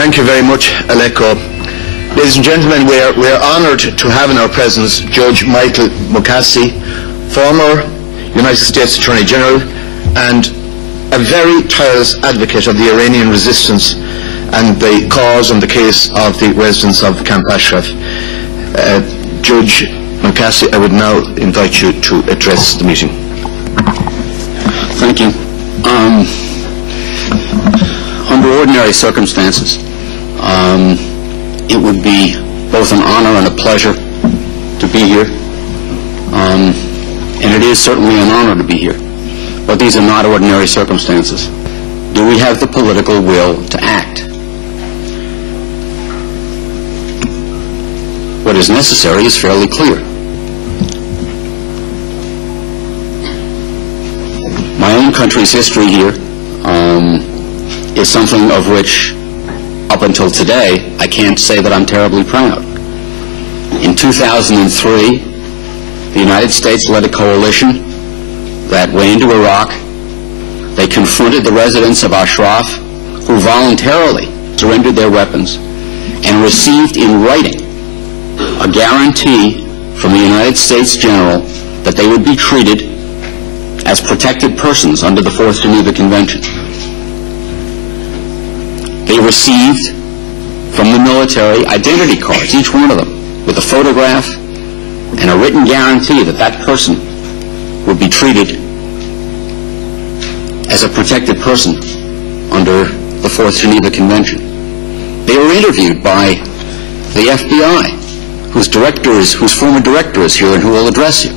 Thank you very much, Aleko. Ladies and gentlemen, we are honoured to have in our presence Judge Michael Moukasi, former United States Attorney General and a very tireless advocate of the Iranian resistance and the cause and the case of the residents of Camp Ashraf. Judge Moukasi, I would now invite you to address the meeting. Thank you. Under ordinary circumstances, it would be both an honor and a pleasure to be here, and it is certainly an honor to be here. But these are not ordinary circumstances. Do we have the political will to act? What is necessary is fairly clear. My own country's history here is something of which, up until today, I can't say that I'm terribly proud. In 2003, the United States led a coalition that went into Iraq. They confronted the residents of Ashraf, who voluntarily surrendered their weapons, and received in writing a guarantee from the United States General that they would be treated as protected persons under the Fourth Geneva Convention. They received from the military identity cards, each one of them, with a photograph and a written guarantee that that person would be treated as a protected person under the Fourth Geneva Convention. They were interviewed by the FBI, whose former director is here and who will address you,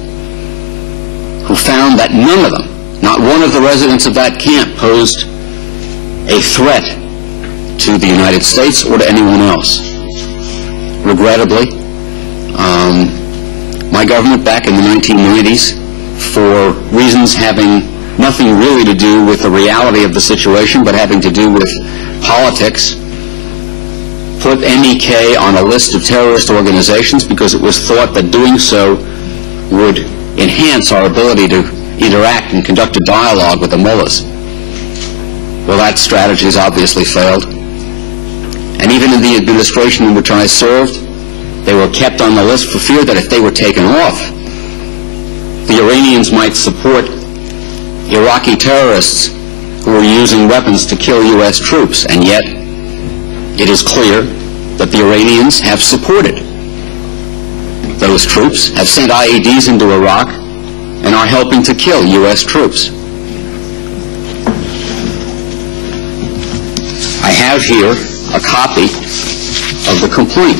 who found that none of them, not one of the residents of that camp, posed a threat to the United States or to anyone else. Regrettably, my government back in the 1990s, for reasons having nothing really to do with the reality of the situation, but having to do with politics, put MEK on a list of terrorist organizations because it was thought that doing so would enhance our ability to interact and conduct a dialogue with the mullahs. Well, that strategy has obviously failed. And even in the administration in which I served, they were kept on the list for fear that if they were taken off, the Iranians might support Iraqi terrorists who were using weapons to kill U.S. troops. And yet, it is clear that the Iranians have supported those troops, have sent IEDs into Iraq, and are helping to kill U.S. troops. I have here a copy of the complaint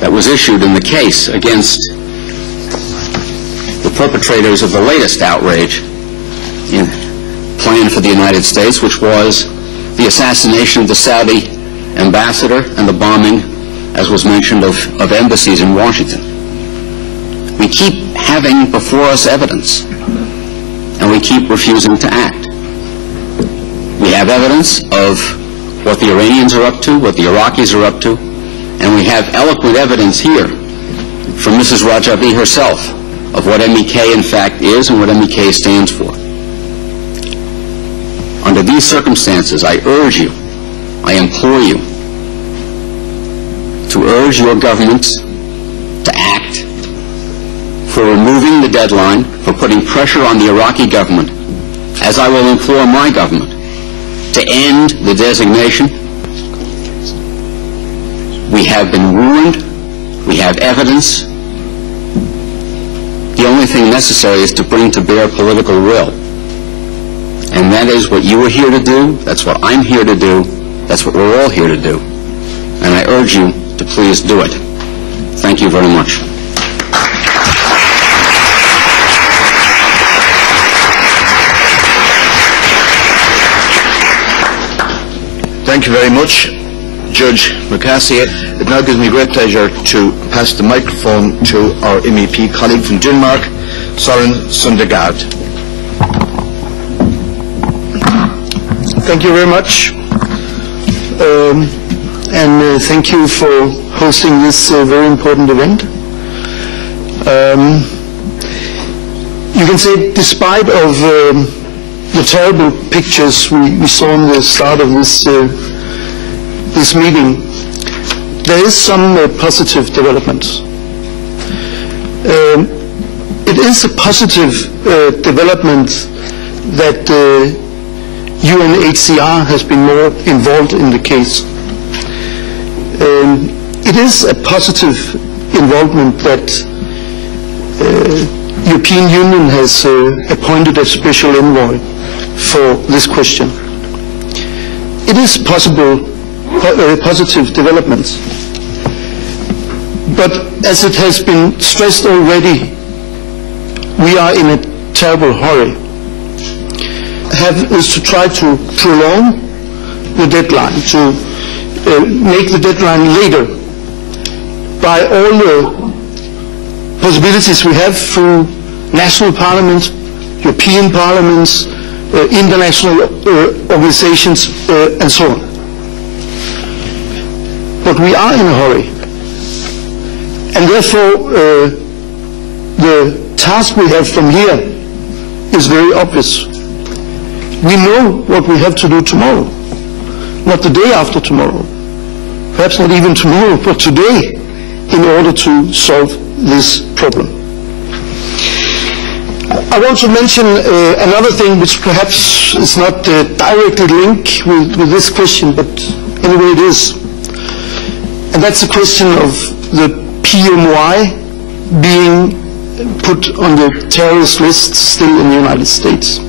that was issued in the case against the perpetrators of the latest outrage planned for the United States, which was the assassination of the Saudi ambassador and the bombing, as was mentioned, of embassies in Washington. We keep having before us evidence, and we keep refusing to act. We have evidence of what the Iranians are up to, what the Iraqis are up to, and we have eloquent evidence here from Mrs. Rajavi herself of what MEK in fact is and what MEK stands for. Under these circumstances, I urge you, I implore you, to urge your governments to act for removing the deadline, for putting pressure on the Iraqi government, as I will implore my government, to end the designation. We have been warned, we have evidence. The only thing necessary is to bring to bear political will. And that is what you are here to do, that's what I'm here to do, that's what we're all here to do. And I urge you to please do it. Thank you very much. Thank you very much, Judge Moukasi. It now gives me great pleasure to pass the microphone to our MEP colleague from Denmark, Søren Søndergaard. Thank you very much, and thank you for hosting this very important event. You can say, despite of the terrible pictures we saw in the start of this this meeting, there is some positive developments. It is a positive development that UNHCR has been more involved in the case. It is a positive involvement that European Union has appointed a special envoy for this question. It is possible, positive developments. But as it has been stressed already, we are in a terrible hurry. Is to try to prolong the deadline, to make the deadline later by all the possibilities we have through national parliaments, European parliaments, international organizations, and so on. But we are in a hurry. And therefore, the task we have from here is very obvious. We know what we have to do tomorrow, not the day after tomorrow, perhaps not even tomorrow, but today, in order to solve this problem. I want to mention another thing which perhaps is not directly linked with this question, but anyway it is. And that's the question of the PMY being put on the terrorist list still in the United States.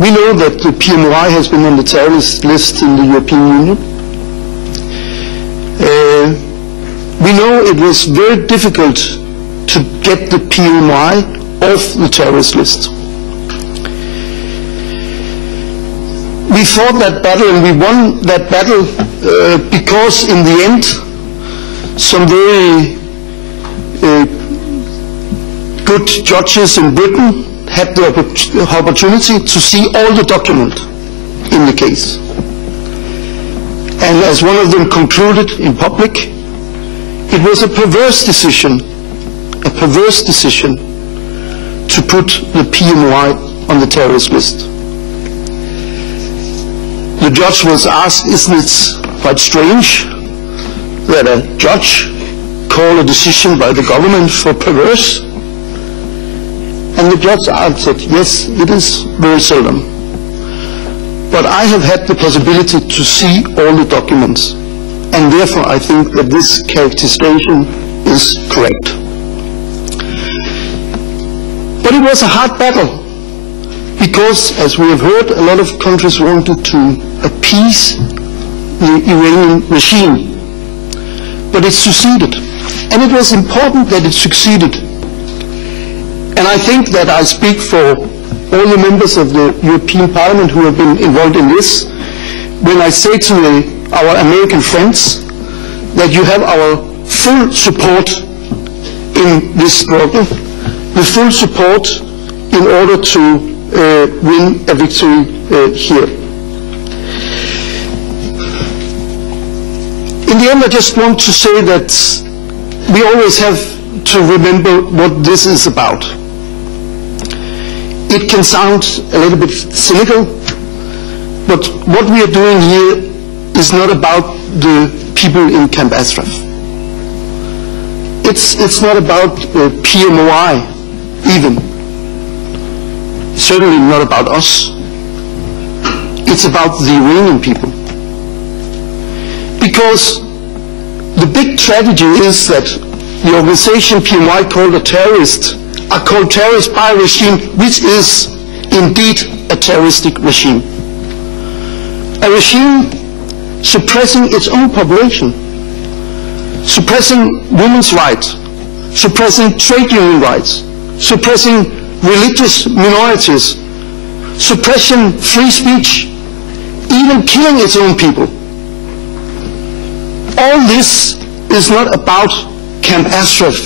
We know that the PMY has been on the terrorist list in the European Union. We know it was very difficult to get the PMY off the terrorist list. We fought that battle and we won that battle because in the end some very good judges in Britain had the opportunity to see all the document in the case. And as one of them concluded in public, it was a perverse decision to put the PMY on the terrorist list. The judge was asked, isn't it quite strange that a judge call a decision by the government for perverse? And the judge answered, yes, it is very seldom. But I have had the possibility to see all the documents, and therefore I think that this characterization is correct. But it was a hard battle, because, as we have heard, a lot of countries wanted to appease the Iranian regime. But it succeeded. And it was important that it succeeded. And I think that I speak for all the members of the European Parliament who have been involved in this when I say to our American friends that you have our full support in this struggle, the full support in order to win a victory here. In the end, I just want to say that we always have to remember what this is about. It can sound a little bit cynical, but what we are doing here is not about the people in Camp Ashraf. It's not about PMOI even. Certainly not about us. It's about the Iranian people. Because the big tragedy is that the organization PMI called a terrorist are called terrorists by a regime which is indeed a terroristic regime. A regime suppressing its own population, suppressing women's rights, suppressing trade union rights, suppressing religious minorities, suppressing free speech, even killing its own people. All this is not about Camp Ashraf.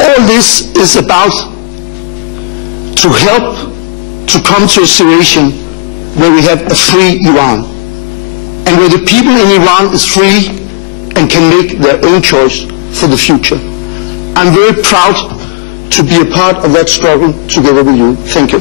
All this is about to help to come to a situation where we have a free Iran, and where the people in Iran is free and can make their own choice for the future. I'm very proud to be a part of that struggle together with you. Thank you.